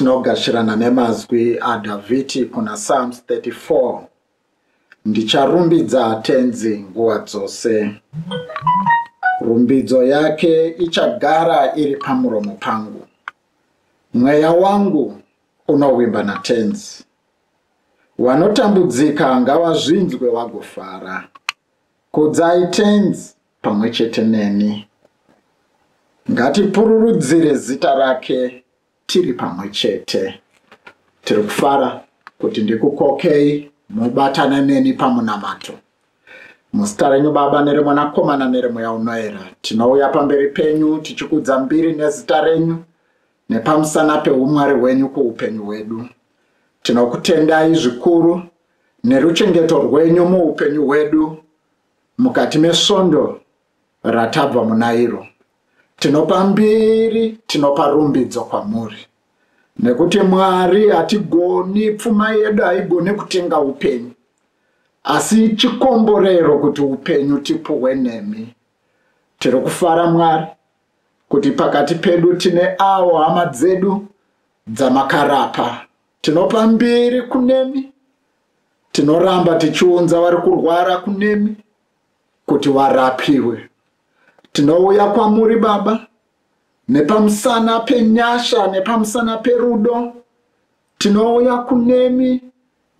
tinogashirana nemazwi aDhavhidhi kuna Psalms 34. Ndicharumbidza tenzi nguva dzose. Rumbidzo yake ichagara iri pamuromo pangu. Mweya wangu unovimba natenzi. Vanotambudzika ngavazvinzwe vagofara. Kudzai tenzi pamwe chete neni. Ngatipururudzire zita rake tiri pamwe chete. Tiri kufara kuti ndikukokei mubatana neni pamunamato. Muzita renyu Baba nereMwanakomana nereMweya unoera. Tinouya pamberi penyu tichikudza mbiri nezita renyu nepamusana peumwari hwenyu kuupenyu hwedu. Tinokutendai zvikuru neruchengeto rwenyu muupenyu hwedu mukati mesvondo ratabva munairo. Tinopa mbiri, tinopa rumbidzo kwamuri. Nekuti Mwari hatigoni, pfuma yedu haigoni kutenga upenyu. Asi chikomborero kuti upenyu tipuwe nemi. Tiri kufara Mwari kuti pakati pedu tine avo hama dzedu dzamakarapa. Tinopa mbiri kunemi. Tinoramba tichiunza vari kurwara kunemi kuti varapiwe. Tinouya kwamuri Baba nepamusana penyasha nepamusana perudo. Tinouya kunemi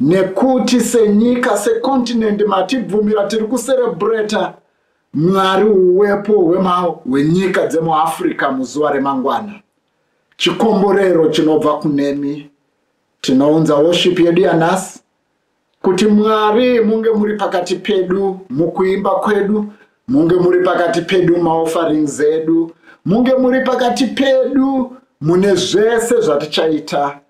nekuti senyika sekontinenti matibvumira tiri kuserebreta Mwari uwepo hwenyika dzemuAfrica muzuva remangwana. Chikomborero chinobva kunemi. Tinounza worship yedu yanhasi kuti Mwari munge muri pakati pedu mukuimba kwedu, munge muri pakati pedu maofferings edu, munge muri pakati pedu mune zvese zvatichaita.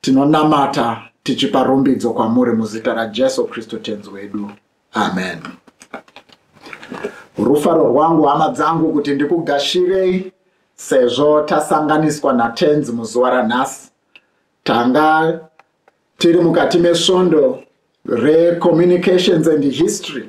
Tinonamata tichipa rumbidzo kwamuri muzita raJesu Kristu tenzi wedu. Amen. Rufaro rwangu hama dzangu kuti ndikugashirei sezvo tasanganiswa natenzi muzuva ranhasi. Tanga tiri mukati mesvondo re-communications and history.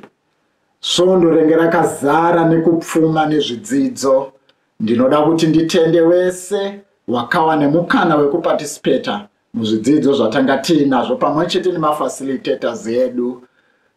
Svondo renge rakazara nekupfuma nezvidzidzo. Ndinoda kuti nditende wese wakawa nemukana wekuparticipata muzvidzidzo zvatanga tinazvo pamwe chete nemafacilitators edu.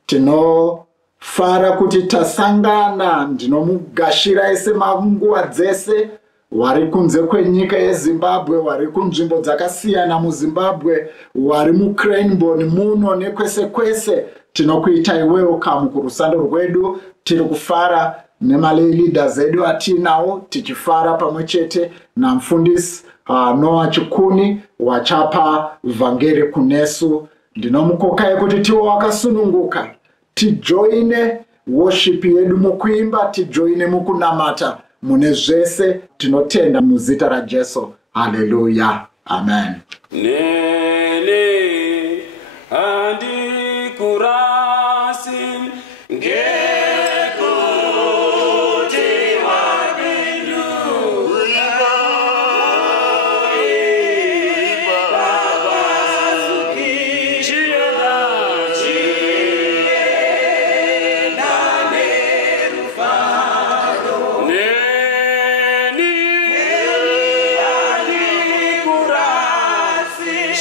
Tinofara kuti tasangana. Ndinomugashira ese manguva dzese wari kunze kwenyika yeZimbabwe, wari kunzvimbo dzakasiyana muZimbabwe, wari muCranebourne muno nekwese kwese. Tinokuitai welcome kurusando rwedu. Tiri kufara nemalay leaders edu atinawo, tichifara pamwe chete namufundisi Noah Chikuni wachapa vhangeri kunesu. Ndinomukokai kuti tiwo wakasununguka tijoine worship yedu mukuimba, tijoine mukunamata mune zvese. Tinotenda muzita raJesu. Hallelujah. Amen. Nene andi kurasim See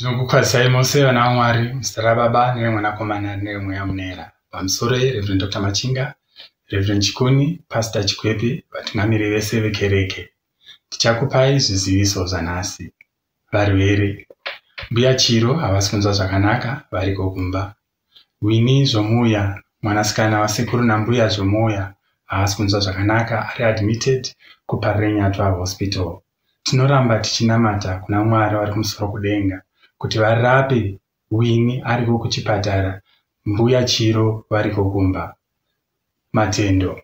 Ndinokukwazisai mose vana vaMwari, muzita raBaba nereMwanakomana neremweya munera. Pamusoro Reverend Dr. Machinga, Reverend Chikuni, Pastor Chikwepi, vatungamiri vese vekereke. Tichakupai zviziviso zvanhasi. Varwere, mbuya Chiro havasi kunzwa zvakanaka, variko kumba. Winnie Zvomuya, mwanasikana wasekuru nambuya Zvomuya, havasi kunzwa zvakanaka, ari admitted kuParirenyatwa Hospital. Tinoramba tichinamata kuna Mwari vari kumusoro kudenga kuti varape Winnie ariko kuchipatara, mbuya Chiro variko kumba. Matendo.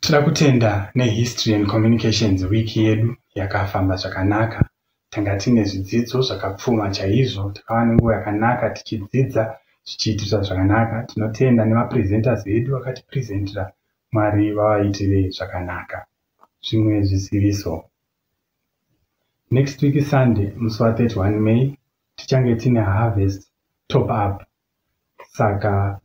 Tinoda kutenda neHistory and Communications Week yedu yakafamba zvakanaka. Tanga tine zvidzidzo zvakapfuma chaizvo, takawa nenguva yakanaka tichidzidza zvichiitika zvakanaka. Tinotenda nemapresenters edu vakatipresentera, Mwari vavaitire zvakanaka. Zvimwe zviziviso. Next week Sunday, musi wa31 May, tichange tine harvest top up. Saka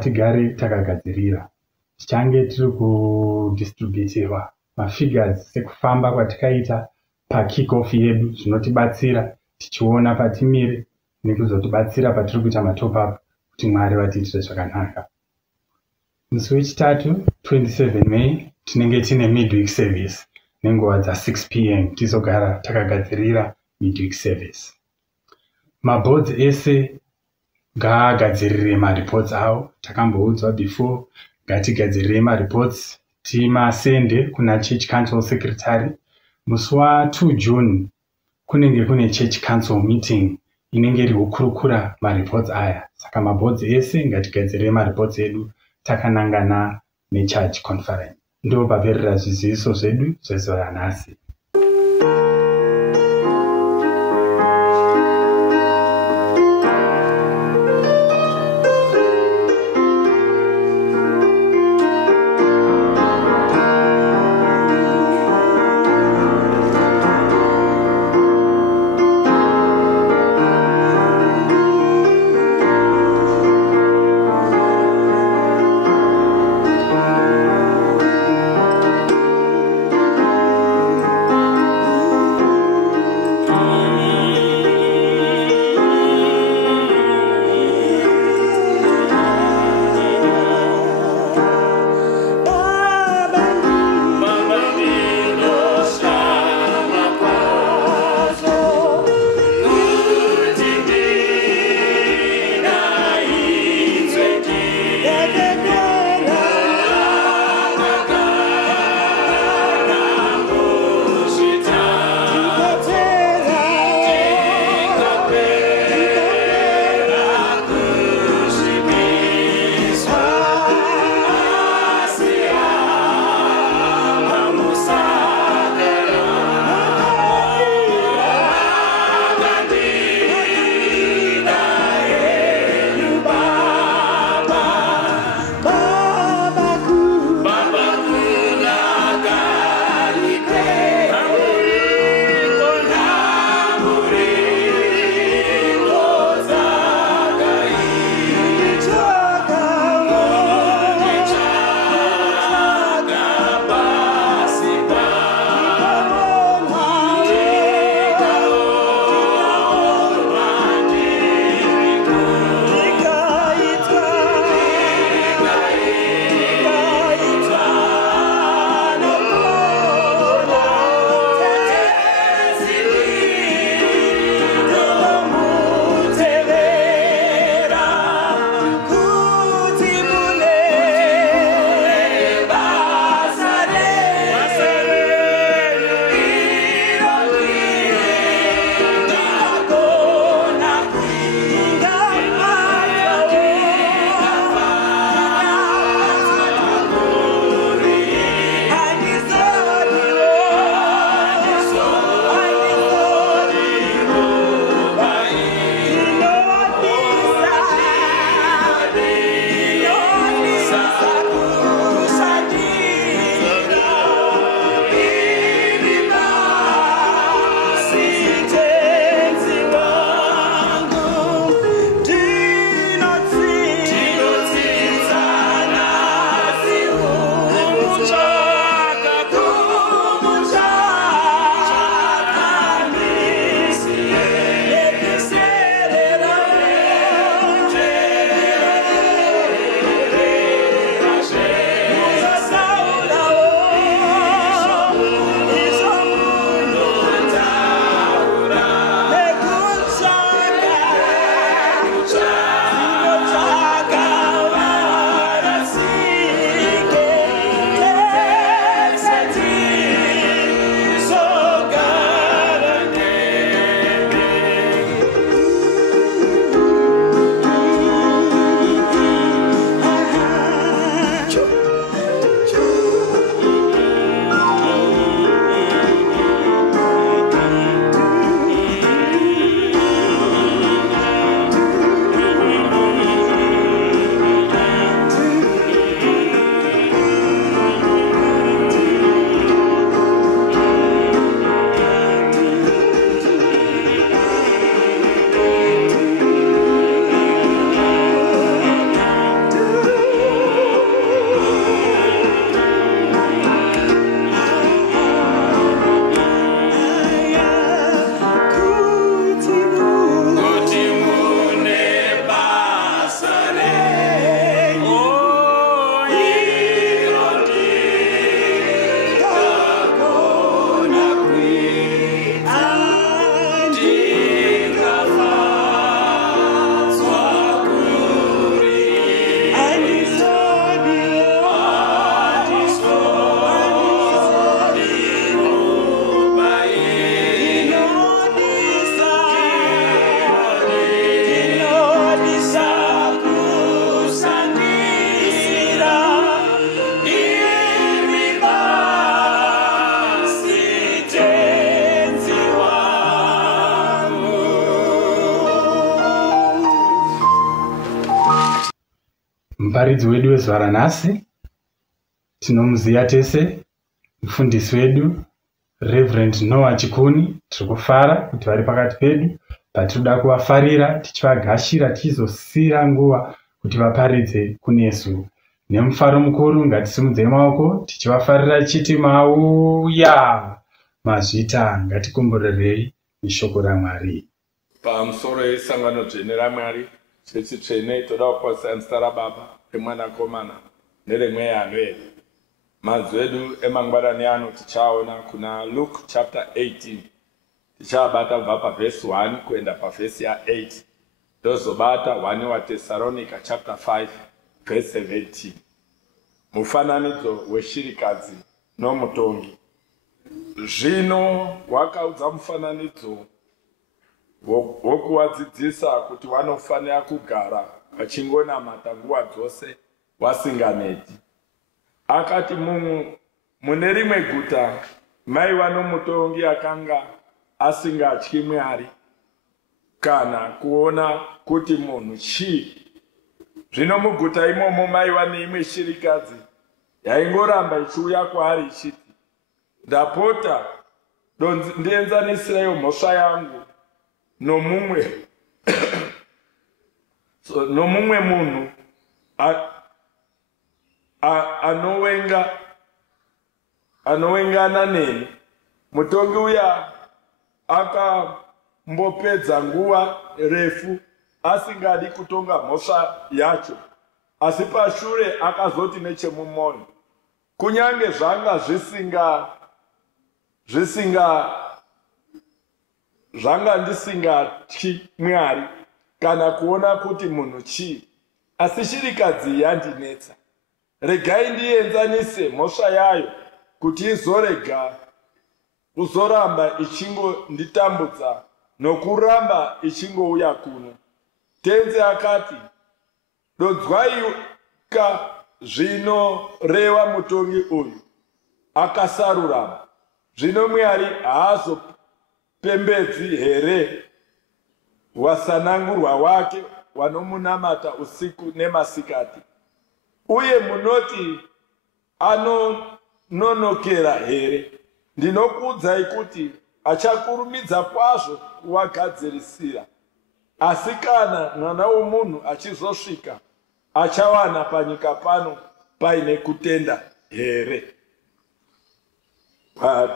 tigare takagadzirira. Tichange tiri kudistributirwa mafigures sekufamba kwatakaita pakick-off yedu, zvinotibatsira tichiona patimire nekuzotibatsira patiri kuita matop up kuti Mwari vatiitire zvakanaka. Musi wechitatu 27 May tinenge tine midweek service nenguva dza6 p.m. tizogara takagadzirira midweek service. Maboards ese ngaagadzirire mareports avo. Takamboudzwa before, ngatigadzirire mareports timasende kuna Church Council Secretary. Musi wa2 June kunenge kune Church Council meeting inenge iri kukurukura mareports aya. Saka maboards ese ngatigadzirire mareports edu takanangana nechurch conference. Ndo paperera zviziviso zvedu zvezuva ranhasi. muparidzi wedu wezuva ranhasi tinomuziva tese, mufundisi wedu Reverend Noah Chikuni. Tiri kufara kuti vari pakati pedu, patinoda kuvafarira tichivagashira tichizosira nguva kuti vaparidze kunesu. Nemufaro mukuru ngatisimudzei maoko tichivafarira chiti mauya mazvita. Ngatikomborerei neshoko raMwari. Pamusoro esangano dzvene raMwari, chechi tsvene toda kukwazisa muzita raBaba, reMwanakomana neremweya anoyera. Manzwi edu emangwanani ano tichaona kuna Luke chapter 18. Tichabata kubva pavhesi 1 kuenda pavhesi ya8. Tozobata 1 waTesalonika chapter 5 verse 17. Mufananidzo weshirikadzi nomutongi. Zvino wakaudza mufananidzo wokuvadzidzisa kuti vanofanira kugara vachingonamata nguva dzose vasinganeti. Akati mune rimwe guta maiva nomutongi akanga asingatyi Mwari kana kuona kuti munhu chii. Zvino muguta imomo maiva neimwe shirikadzi yaingoramba ichiuya kwaari ichiti, ndapota ndienzanisirewo mhosva yangu nomumwe munhu anowengana neni. Mutongi uya akambopedza nguva refu asingadi kutonga mhosva yacho, asi pashure akazoti nechemumwoyo, kunyange zvanga zvanga ndisingatyi Mwari kana kuona kuti munhu chii, asi shirikadzi yandinetsa. Regai ndienzanise mhosva yayo kuti izorega kuzoramba ichingonditambudza nokuramba ichingouya kuno. Tenzi akati, dodzwaika zvinoreva mutongi uyu akasarurama. Zvino Mwari haazopembedzi here wasanangurwa wake wanomunamata usiku nemasikati? Uye munoti anononokera here? Ndinokuudzai kuti achakurumidza kwazvo kuvagadzirisira. Asi kana Mwana woMunhu achizosvika, achawana panyika pano paine kutenda here?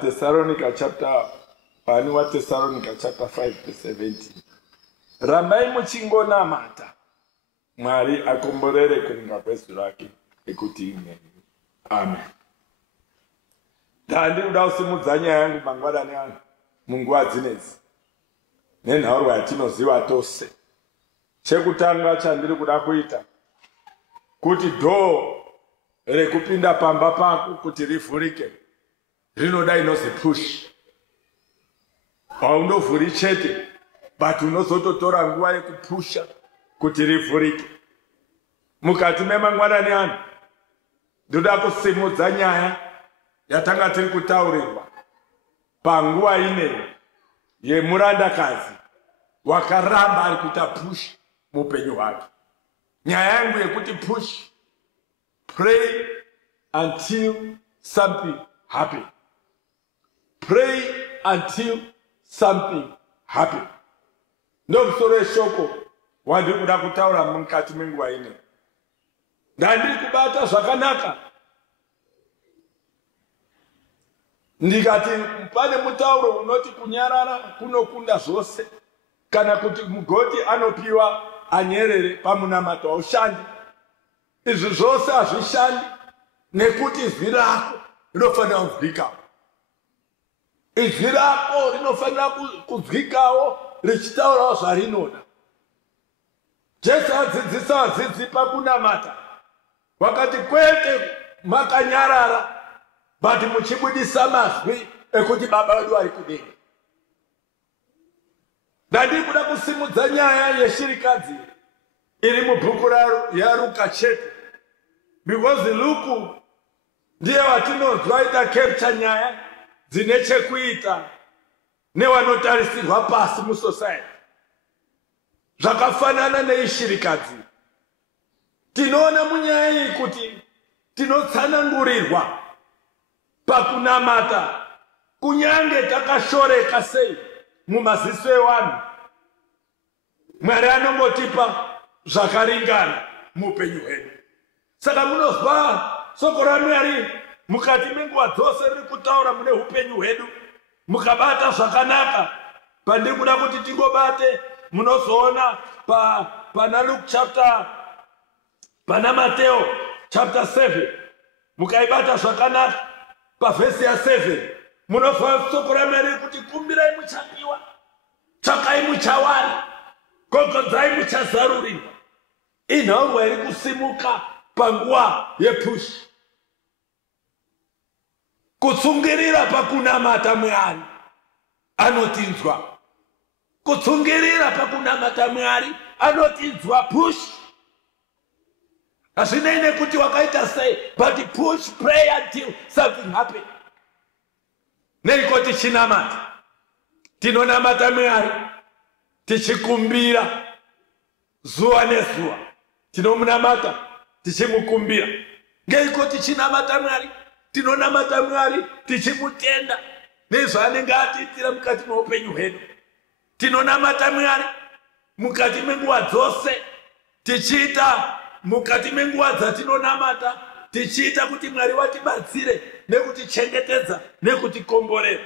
Thessalonica chapter 1 waTesalonica chapter 5 verse 17. Rambai muchingonamata, Mwari akomborere kuringa kwezu rake ekuti imwe. Amen. Ndandikuda kusimudza nyaya yangu mangwanani ano munguva dzinedzi nenhorwa yatinoziva tose. Chekutanga chandiri kuda kuita kuti dhoo rekupinda pamba pako kuti rivhurike rinoda inozi push. Haundovhuri chete, but unozototora nguva yekupusha kuti rivhurike. Mukati memangwanani ano ndoda kusimudza nyaya yatanga tiri kutaurirwa panguva ineyi yemurandakazi wakaramba ari kuita push muupenyu hwake. Nyaya yangu yekuti push, pray until something happens. Pray until something happens. Ndomusoro weshoko wandiri kuda kutaura mukati menguva ineyi. Ndandiri kubata zvakanaka ndikati pane mutauro unoti kunyarara kunokunda zvose, kana kuti mugoti anopiwa anyerere pamunamato haushandi. Izvi zvose hazvishandi nekuti izwi rako rinofanira kunzwikawo. Izwi rako rinofanira kunzwikawo richitaurawo zvarinoda. Jesu adzidzisa vadzidzi pakunamata, wakati kwete makanyarara but muchibudisa mazwi ekuti Baba wedu ari kudenga. Ndandiri kuda kusimudza nyaya yeshirikadzi iri mubhuku yaRuka chete, because Luke ndiye watinonzwa aita capture nyaya dzine chekuita nevanotarisirwa pasi musociety. Zvakafanana neishirikadzi. tinoona munyaya iyi kuti tinotsanangurirwa pakunamata kunyange takashoreka sei mumaziso evanhu. Mwari anongotipa zvakaringana muupenyu hwedu. Saka munozwa soko raMwari mukati menguva dzose riri kutaura mune upenyu hwedu, mukabata zvakanaka. Pandiri kuda kuti tingobate, munozoona pana Luke chapter, pana Mateo chapter 7, mukaibata zvakanaka pavhesi ya 7 munozwa soko raMwari kuti kumbirai muchapiwa, tsvakai muchawana, gogodzai muchazarurirwa. Inhorwa iri kusimuka panguva yepush. Kutsungirira pakunamata Mwari anotinzwa. Kutsungirira pakunamata Mwari anotinzwa push. Hazvinei nekuti wakaita sei, but push, pray until something happen. Neiko tichinamata, tinonamata Mwari tichikumbira zuva nezuva, tinomunamata tichimukumbira. Ngeiko tichinamata Mwari, tinonamata Mwari tichimutenda nezvaanenge atiitira mukati meupenyu hwedu. Tinonamata Mwari mukati menguva dzose, tichiita mukati menguva dzatinonamata, tichiita kuti Mwari watibatsire nekutichengetedza nekutikomborera.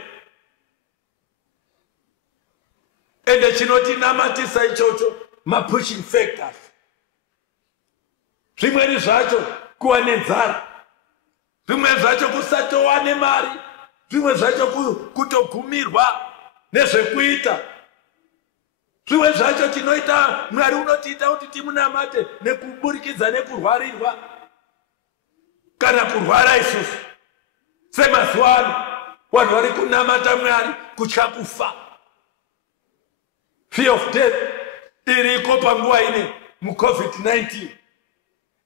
Ende chinotinamatisa ichocho mapushing factors. Zvimweni zvacho kuva nenzara, zvimwe zvacho kusatova nemari, zvimwe zvacho kutogumirwa nezvekuita, zvimwe zvacho tinoita Mwari unotiita kuti timunamate nekuburikidza nekurwarirwa kana kurwara isusu. Semazuva ano vanhu vari kunamata Mwari kutya kufa, fear of death iriko panguva ine muCovid-19.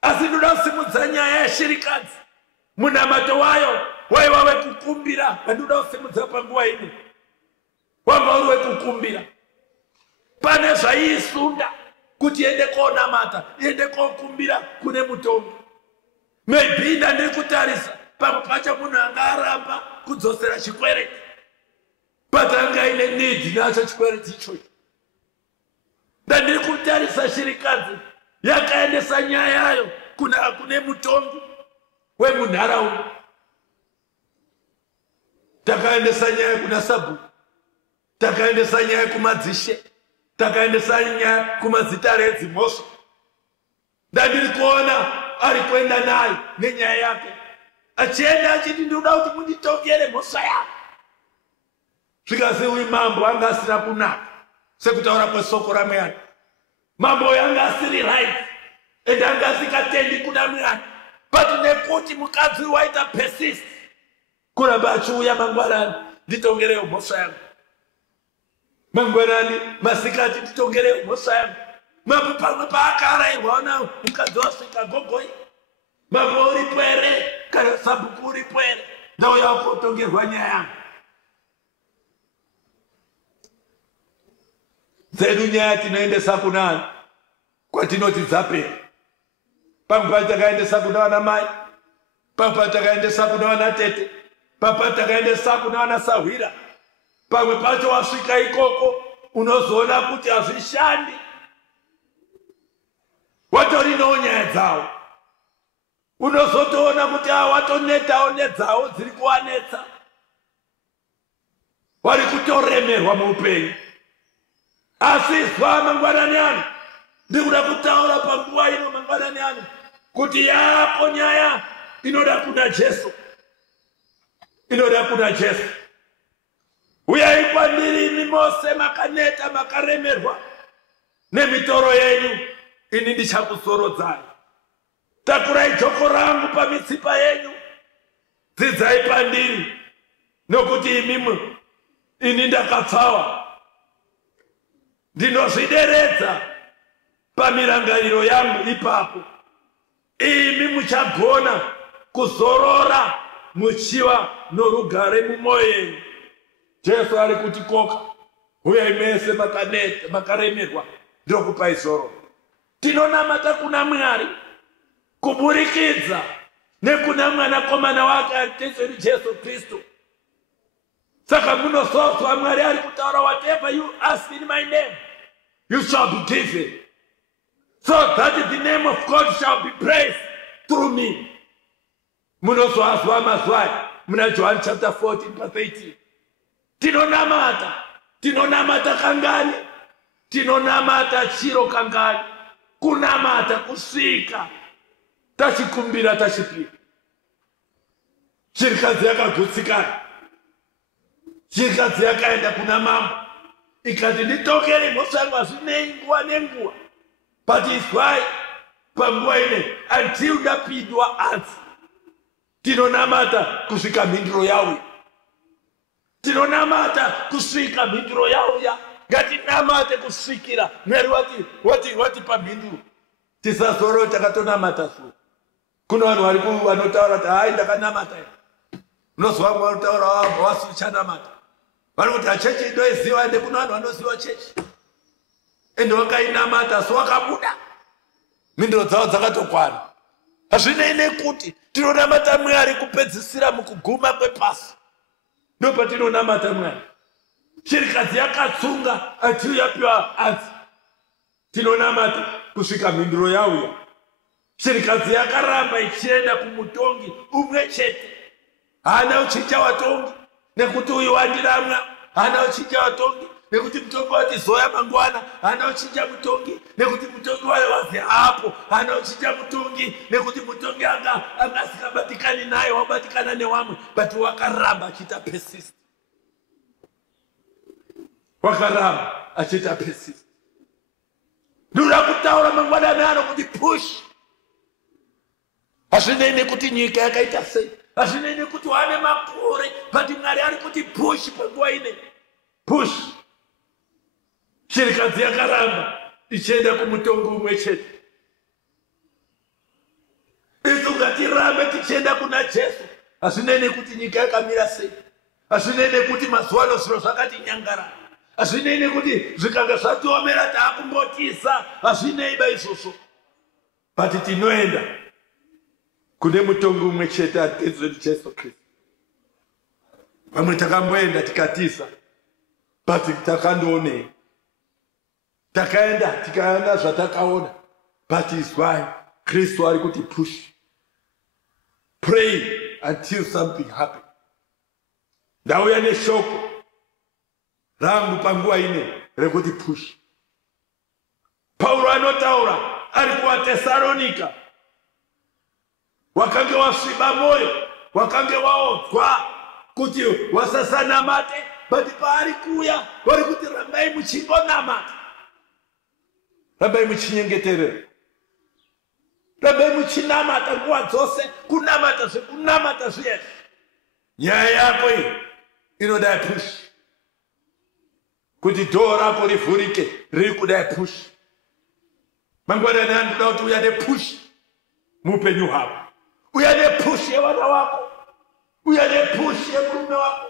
Asi ndoda kusimudza nyaya yeshirikadzi, munamato wayo waiva wekukumbira. Ndoda kusimudza panguva ine wanga uri wekukumbira. Pane zvaiisunda kuti ende konamata, ende kokumbira kune mutongo. Maybe ndandiri kutarisa pamwe pacho munhu anga aramba kudzosera chikwereti, but anga ine need nacho chikwereti ichocho. Ndandiri kutarisa shirikadzi yakaendesa nyaya yayo kune mutongo wemunharaunda. Takaendesa nyaya kuna Sabhuku, takaendesa nyaya kumadzishe, takaendesa nyaya kumazita redzimhosva. Ndandiri kuona ari kuenda nayo nenyaya yake, achienda achiti ndoda kuti munditongere mhosva yako. Zvikasi uyu mambo anga asina kunaka sekutaura kwesoko raMwari. Mambo yanga asiri right, ende anga asikatendi kuna Mwari, but nekuti mukadzi waita persist kuramba achiuya mangwanani, nditongerewo mhosva yangu. Mangwanani masikati, nditongerewo mhosva yangu. Mambo pamwe paakarairwa na mukadzi wasvika gogoi, mambo uripo here kana Sabhuku uripo here, ndauya kutongerwa nyaya yangu. Dzedu nyaya tinoendesa kunani kwatinoti dzapera. Pamwe pacho takaendesa kuna vana mai, pamwe pacho takaendesa kuna vana tete, pamwe pacho takaendesa kuna vana sahwira. Pamwe pacho wasvika ikoko unozoona kuti hazvishandi, watorinawo nyaya dzavo. Unozotoona kuti watonetawo nedzawo dziri kuwanetsa, vari kutoremerwa muupenyu. Asi zwa mangwanani ano, ndikuda kutaura panguva ino mangwanani ano kuti yapo nyaya inoda kuna Jesu, inoda kuna Jesu. Uyai kwandiri imi mose makaneta makaremerwa nemitoro yenyu, ini ndichakusorodzai. Takurai joko rangu pamitsipa yenyu, dzidzai pandiri, nokuti imimi ini ndakapfawa. Ndinozvideredza pamirangariro yangu ipapo. Imi muchagona kuzorora muchiva norugare mumwoyo yenyu. Jesu ari kutikoka, uyai mese makaneta makaremerwa, ndokupai zororo. Tinonamata kuna Mwari kuburikidza nekuna mwanakomana wake atizwe Jesu Kristu. Saka munosozwa Mwari ari kutaura, whatever you ask in my name, you shall be given, so that the name of God shall be praised through me. Munosozwa mazwai muna John chapter 14 verse 18. Tinonamata kangani, tinonamata chiro kangani, kunamata kusvika tachikumbira tachipira. Chirikadzi yakagutsikana, chirikadzi yakaenda kuna mambo ikati, nditokere mhosva hazvinei nguva nenguva, but izwai panguva ine until ndapindwa anzi. Tinonamata kusvika mhinduro yauya, tinonamata kusvika mhinduro yauya. Ngatinamate kusvikira Mwari wati pamhinduro. Tisazoro takatonamata su. Kuna vanhu vanotaura kuti hai ndakanamata. Unozwa mwe anotaura wasi uchanamata. Vari kuti chechi ndoiziva, ende kuna vanhu vanoziva chechi. Ende wakainamata so wakabuda. Mhinduro dzavo dzakatokwana. Hazvinei nekuti tinonamata Mwari kupedzisira mukuguma kwepasi. Ndopatinonamata Mwari. Chirikadzi yakatsunga ati yapiwa anzi. Tinonamata kusvika mhinduro yauya. Chirikadzi yakaramba ichienda kumutongi umwe chete. Hana uchinja watongi nekuti uyu wandiramwa. Hana uchinja watongi nekuti mutongi wati zoya mangwana. Hana uchinja mutongi nekuti mutongi wayo wazi hapo. Hana uchinja mutongi nekuti mutongi asikabatikani naye, wabatikana newamwe. But wakaramba achita persist. Wakaramba achita persist. Ndoda kutaura mangwanani ano kuti push. Hazvinei nekuti nyika yakaita sei, hazvinei nekuti wane makore, but Mwari ari kuti push panguva ine. Push. Chirikadzi yakaramba ichienda kumutongi umwe chete. Isu ngatirambe tichienda kuna Jesu. Hazvinei nekuti nyika yakamira sei, hazvinei nekuti mazuva ano zviro zvakati nyangarara, hazvinei nekuti zvikanga zvatiomera taakumbotisa, hazvinei baizvozvo. But tinoenda kune mutongi umwe chete atizwe Jesu Kristu. Vamwe takamboenda tikatisa, but takandoonei. Takaenda tikaona zvatakaona, but izwai Kristu ari kuti push. Pray until something happens. Ndauya neshoko rangu panguva ine rekuti push. Paulo anotaura ari kuvaTesaronika. Wakange wasviba moyo, wakange waodzwa kuti wasasanamate, but paari kuuya vari kuti rambai muchingonamata, rambai muchinyengeterera, rambai muchinamata nguva dzose. Kunamata zviyezvi. Nyaya yako iyi inodai push. Kuti dhoo rako rivhurike riri kudai push. Mangwanani anoda kuti uya nepush muupenyu hwako. Uya nepush yevana wako, uya nepush yemurume wako,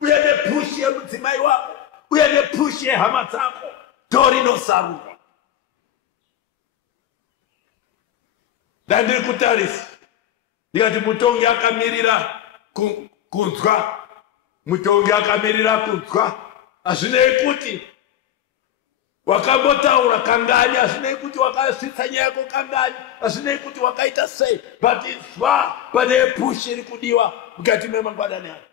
uya nepush yemudzimai wako, uya nepush yehama dzako. Dhoo rinosarurwa. Ndandiri kutarisa ndikati mutongi akamirira kunzwa, mutongi akamirira kunzwa. Hazvinei kuti wakambotaura kangani, hazvinei kuti wakasvitsa nyaya yako kangani, hazvinei kuti wakaita sei, but izwa pane push iri kudiwa mukati memangwanani ako.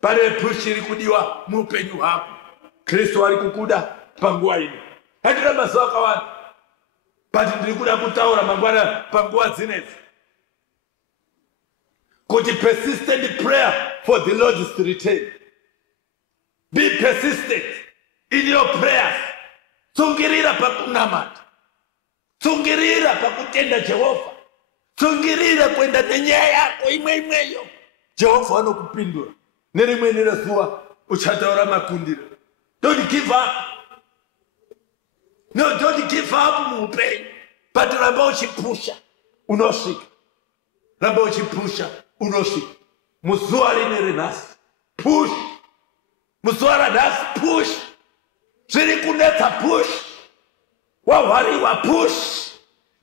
Pane push iri kudiwa muupenyu hwako. Kristu ari kukuda panguva ino. Handina mazuva akawanda, but ndiri kuda kutaura mangwana panguva dzinedzi kuti persistent prayer for the Lord's return. Be persistent in your prayers. Tsungirira pakunamata, tsungirira pakutenda Jehovha, tsungirira kuenda nenyaya yako imweyo. Jehovha anokupindura. Nerimweni rezuva uchataura makundiro. Don't give up. No, don't give up muupenyu, but ramba uchipusha unosvika. Ramba uchipusha unosvika. Muzuva rineri nhasi push. Muzuva ranhasi push. Zviri kunetsa push. Wahwariwa push.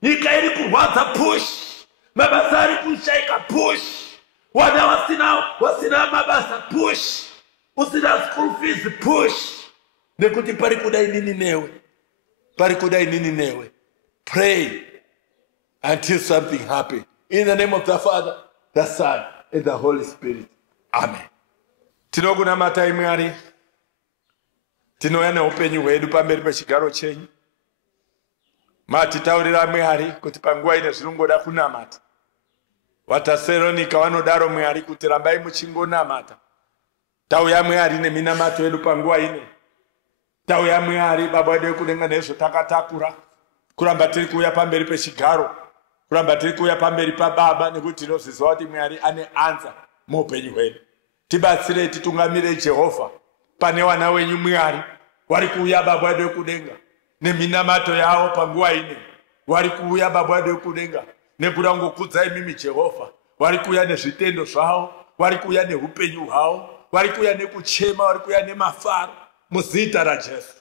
Nyika iri kurwadza push. mabasa ari kushaika, push. Wana wasina mabasa, push. Usina school fees, push. Nekuti parikudai nini newe. Parikudai nini newe. Pray until something happens. In the name of the Father, the Son, and the Holy Spirit. Amen. Tinoguna matai Mwari. Tinoyana upenyu wedu pamberi pechigaro chenyu. Matitaurira Mwari kuti panguva ino zvinongoda kunamata. Vataseronika vanodaro Mwari kuti rambai muchingonamata. Tauya Mwari neminamato yedu panguva ino. Tauya Mwari Baba wedu kudenga nezvo takatakura. Kuramba tiri kuuya pamberi pechigaro. Kuramba tiri kuuya pamberi paBaba nekuti tinozviziva kuti Mwari ane answer muupenyu hwedu. Tibatsire titungamire Jehovha pane wana wenyu Mwari vari kuuya Baba wedu kudenga neminamato yavo panguva ino. Vari kuuya Baba wedu kudenga nekuda kungokudzai mimi Jehovha. Vari kuuya nezvitendo zvavo, vari kuuya neupenyu hwavo, vari kuuya nekuchema, vari kuuya nemafaro muzita raJesu.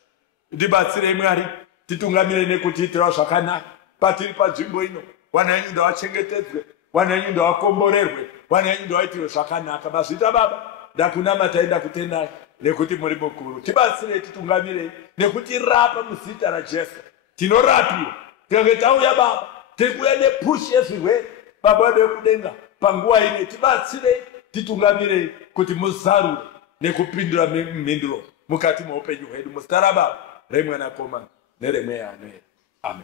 Tibatsire Mwari titungamire nekutiitira zvakanaka patiri panzvimbo ino. Wana wenyu ndavachengetedzwe, wana wenyu ndavakomborerwe, wana wenyu ndavaitirwe zvakanaka. Mazvita Baba ndakunamatai ndakutendai nekuti muri mukuru. Tibatsire titungamire nekutirapa muzita raJesu. Tinorapiwa tikange tauya Baba, tiri kuuya nepush yezvirwere Baba wedu wekudenga panguva ino. Tibatsire titungamire kuti muzarure nekupindura mhinduro mukati muupenyu hwedu muzita raBaba, reMwanakomana neremweya anoyera. Amen.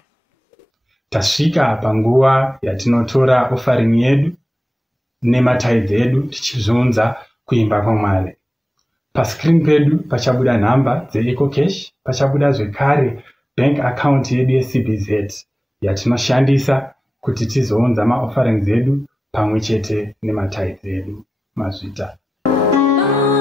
Tasvika panguva yatinotora ofarini yedu nemataidzi edu tichizviunza kuimba kwaMwari. Paskrini pedu pachabuda nhamba dzeEcoCash, pachabuda zvekare bank account yedu yeCBZ yatinoshandisa kuti tizounza maofferings edu pamwe chete nemataidzi edu. Mazvita. Amen.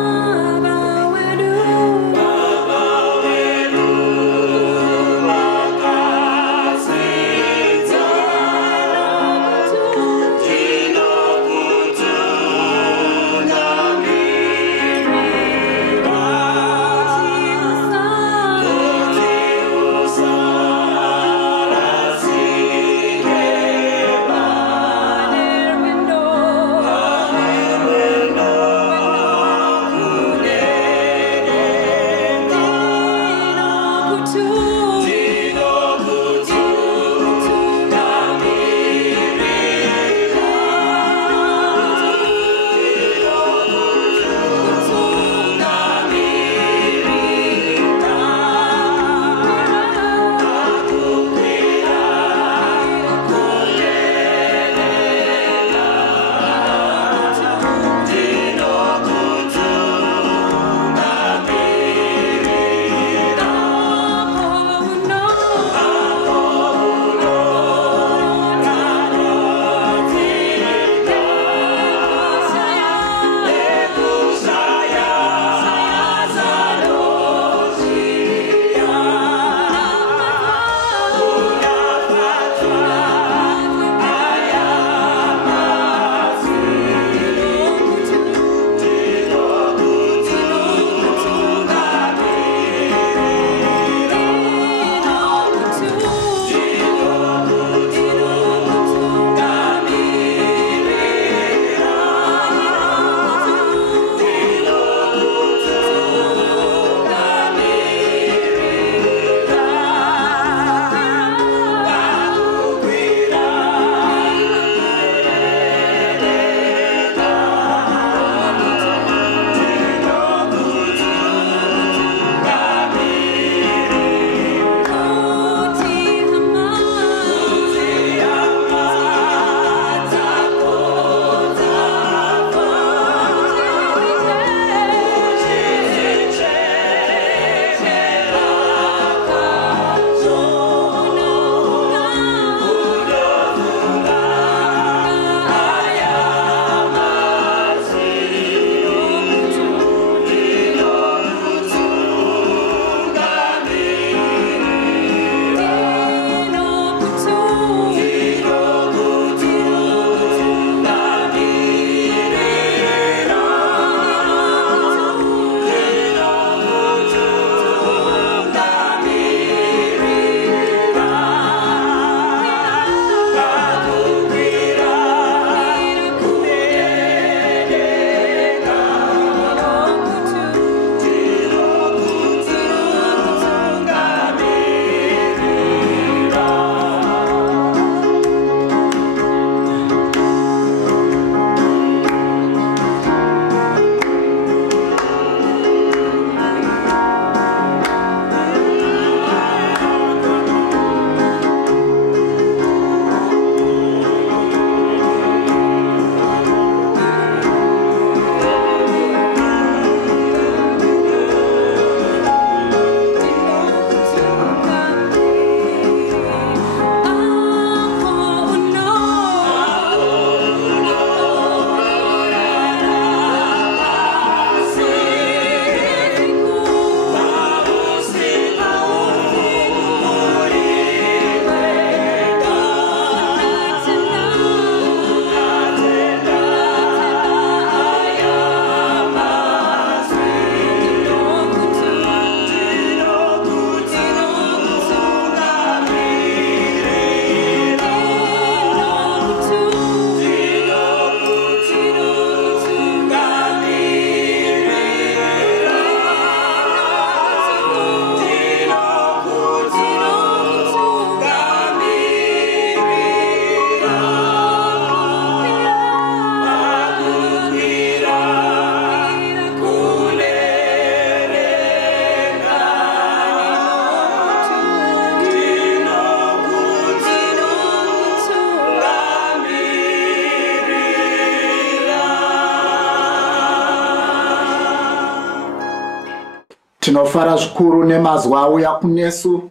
Tinofara zvikuru nemazuva auya kunesu.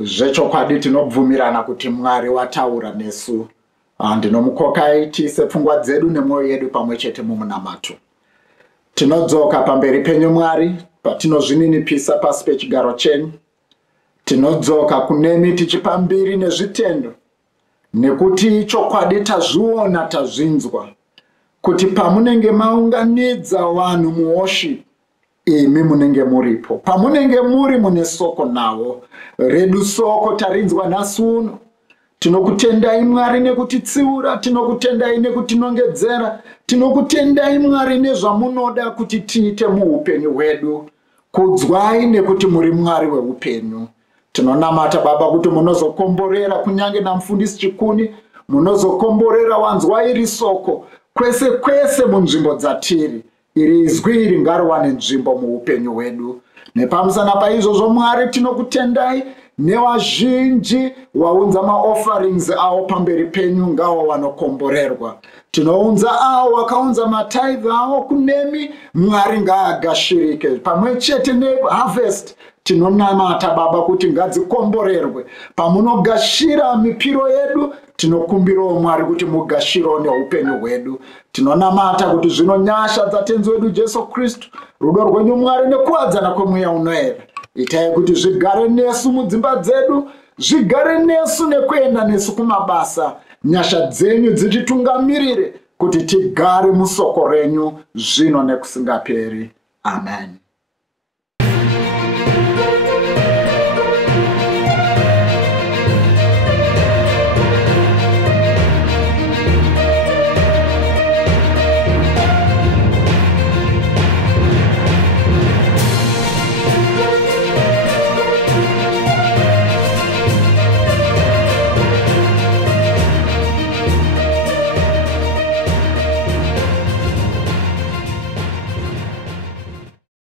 Zvechokwadi tinobvumirana kuti Mwari wataura nesu. Ndinomukokai tiise pfungwa dzedu nemwoyo yedu pamwechete mumunamato. Tinodzoka pamberi penyu Mwari patinozvininipisa pasi pechigaro chenyu. Tinodzoka kunemi tichipa mbiri nezvitendo, nekuti chokwadi tazviona tazvinzwa kuti pamunenge maunganidza vanhu muworship, imi munenge muripo. Pamunenge muri mune soko nawo. Redu soko tarinzwa nhasi uno. Tinokutendai Mwari nekutitsiura, tinokutendai nekutinongedzera, tinokutendai Mwari nezvamunoda kuti tiite muupenyu hwedu. Kudzwai nekuti muri Mwari weupenyu. Tinonamata Baba kuti munozokomborera kunyange namufundisi Chikuni, munozokomborera wanzwa iri soko kwese kwese munzvimbo dzatiri. Iri izwi iri ngarowane nzvimbo muupenyu hwedu. Nepamusana paizvozvo Mwari tinokutendai nevazhinji waunza maofferings awo pamberi penyu ngawo wanokomborerwa. Tinounza awo wakaunza matithe awo kunemi, Mwari ngaagashirike. Pamwe chete neharvest tinonamata Baba kuti ngadzikomborerwe. Pamunogashira mipiro yedu, tinokumbirawo Mwari kuti mugashiro neupenyu hwedu. Tinonamata kuti zvino nyasha dzatenzi wedu Jesu Kristu, rudo rwenyu Mwari nekuwadzana kwemweya unoera, itai kuti zvigare nesu mudzimba dzedu, zvigare nesu nekuenda nesu kumabasa. Nyasha dzenyu dzititungamirire kuti tigare musoko renyu zvino nekusingaperi. Amen.